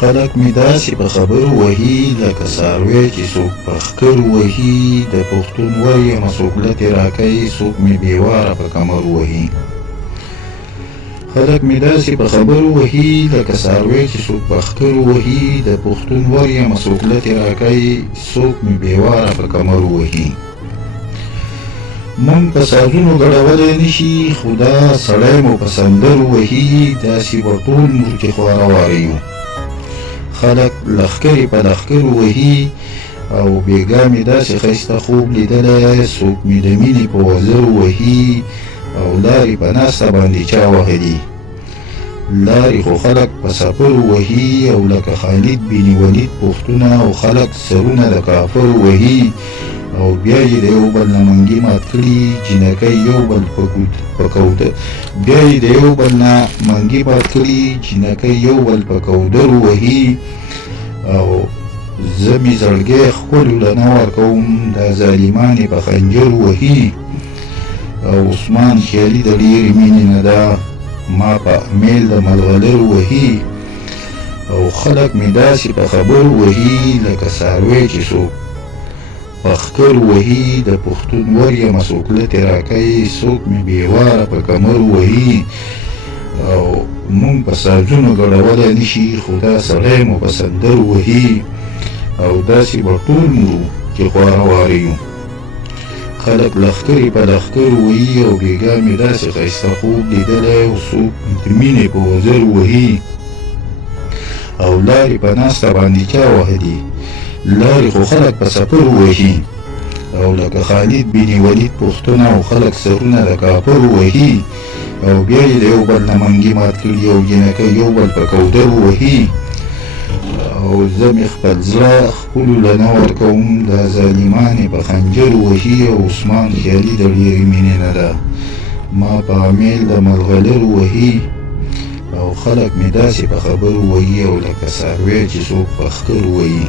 خلک مې داسې په خبرو وهي لکه څاروی چې څوک په ښکر وهي. د پښتون ور یمه څوک لتې راکوي، څوک مې بېواره په کمر وهي. خلک مې داسې په خبرو وهي لکه څاروی چې څوک په ښکر وهي. د پښتون ور یمه څوک لتې راکوي، څوک مې بېواره په کمر وهي. مونږ په سازونو ګډولی نشي، خو دا سړی مو په سندرو وهي. داسې به ټول مورچې خواره واره یو. خلک لښکرې په لښکرو وهي او بېګا مې داسې ښایسته خوب لیدلی، څوک مې د مینې په وزرو وهي او لارې په ناسته باندې چا وهلي. لارې خو خلک په سفرو وهي او لکه خالد بن ولید پوښتونه او خلک سرونه د کافرو وهي او بیا یې د یو بل نه منګي مات کړي جینکۍ یو بل په کوده. بیا یې د یو بل نه منګي مات کړي جینکۍ یو بل په کودرو وهي او زه مې زړګی ښکلو له نه ورکوم، دا ظالمان یې په خنجر وهي. او عثمان خیالي د ډېرې مینې نه ده ما په امیل د ملغلرو وهي. او خلک مې داسې په خبرو وهي لکه څاروی چې څوک په ښکر وهي. د پښتون ور یمه څوک لتې راکوي، څوک مې بېواره په کمر وهي. او مونږ په سازونو ګډولی نشي، خو دا سړی مو په سندرو وهي او داسې به ټول مرو چې خواره واره یو. خلک لښکرې په لښکرو وهي او بېګا مې داسې ښایسته خوب لیدلی او څوک د مینې په وزر وهي او لارې په ناسته باندې چا وهلي. لارې خو خلک په سفرو وهي او لکه خالد بن ولید پوښتنه او خلک سرونه د کافرو وهي او بیا یې د یو بل نه منګي مات کړي او جینکۍ یو بل په کودرو وهي. او زه مې خپل زړه ښکلو له نه ورکوم، دا ظالمان یې په خنجر وهي. او عثمان خیالي د ډېرې مینې نه ده ما په امیل د ملغلرو وهي. او خلک مې داسې په خبرو وهي او لکه څاروی چې څوک په ښکر وهي.